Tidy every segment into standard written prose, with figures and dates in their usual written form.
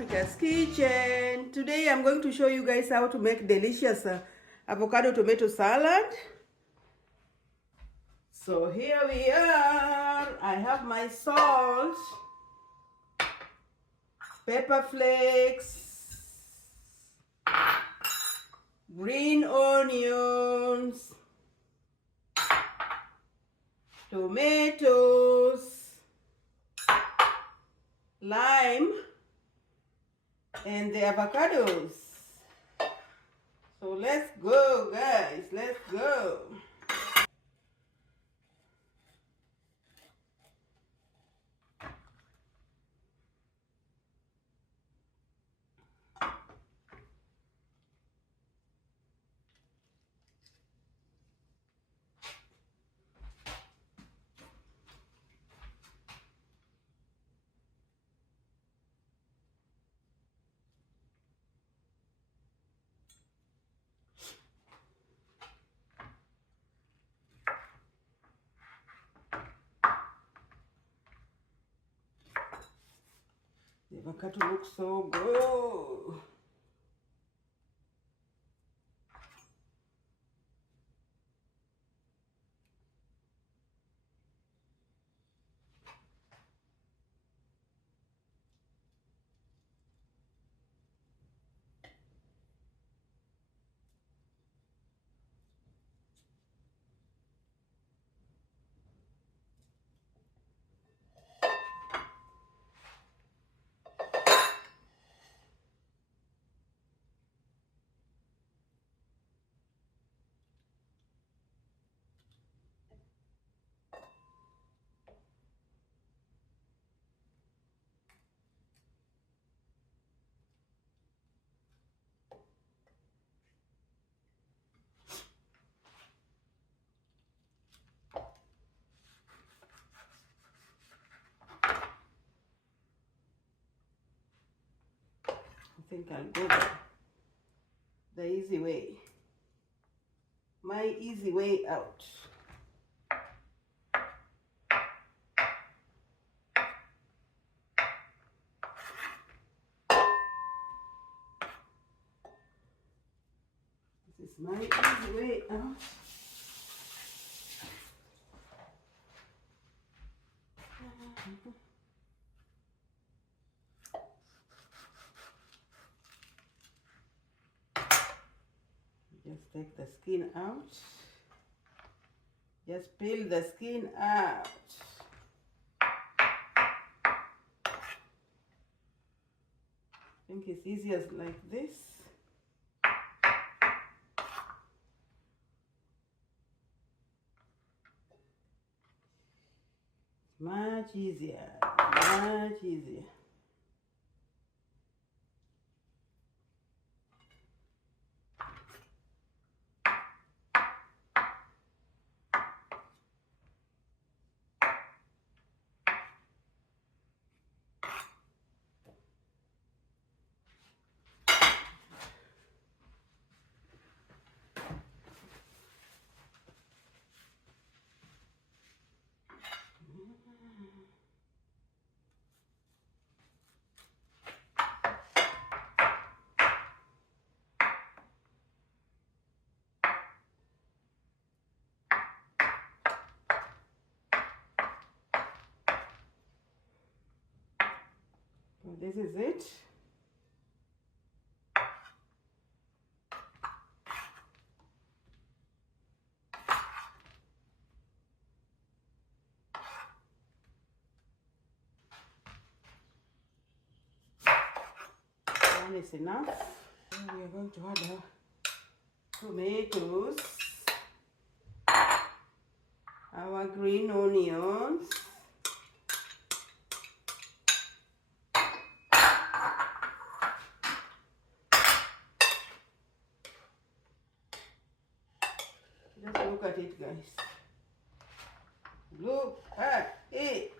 Africa's Kitchen. Today I'm going to show you guys how to make delicious avocado tomato salad. So here we are. I have my salt, pepper flakes, green onions, tomatoes, lime, and the avocados. So let's go, guys. Let's go. The avocado looks so good. I think I'll go the easy way. My easy way out. This is my easy way out. Just take the skin out. Just peel the skin out. I think it's easiest like this. Much easier, much easier. So this is it. One is enough. Now we are going to add our tomatoes, our green onions, just look at it, guys. Look at it.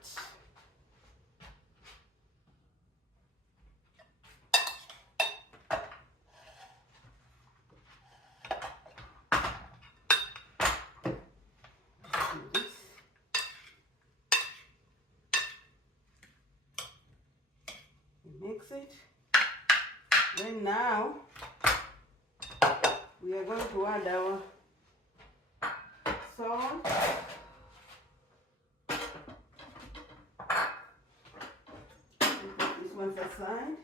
Mix it. Then now we are going to add our salt. Put this one aside.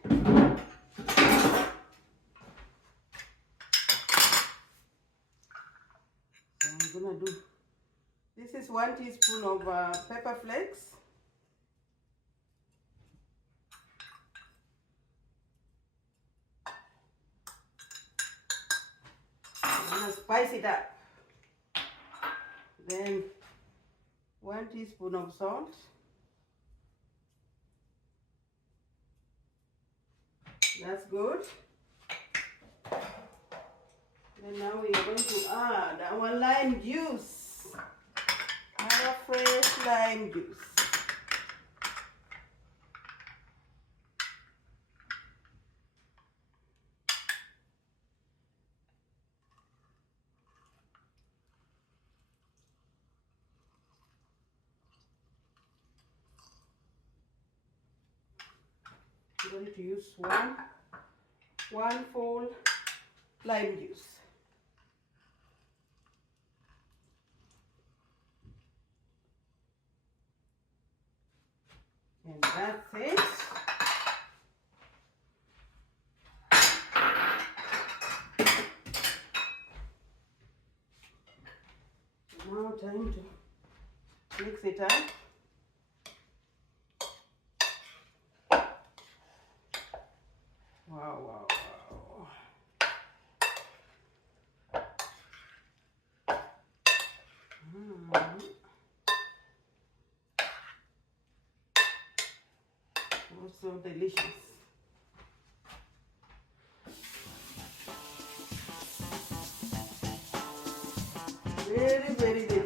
So I'm gonna do, this is 1 teaspoon of pepper flakes. I'm gonna spice it up. Then 1 teaspoon of salt. That's good. Then now we are going to add our lime juice. Our fresh lime juice. I'm going to use one full lime juice. And that's it. Now time to mix it up. Wow, wow, wow. So delicious. Very, very delicious.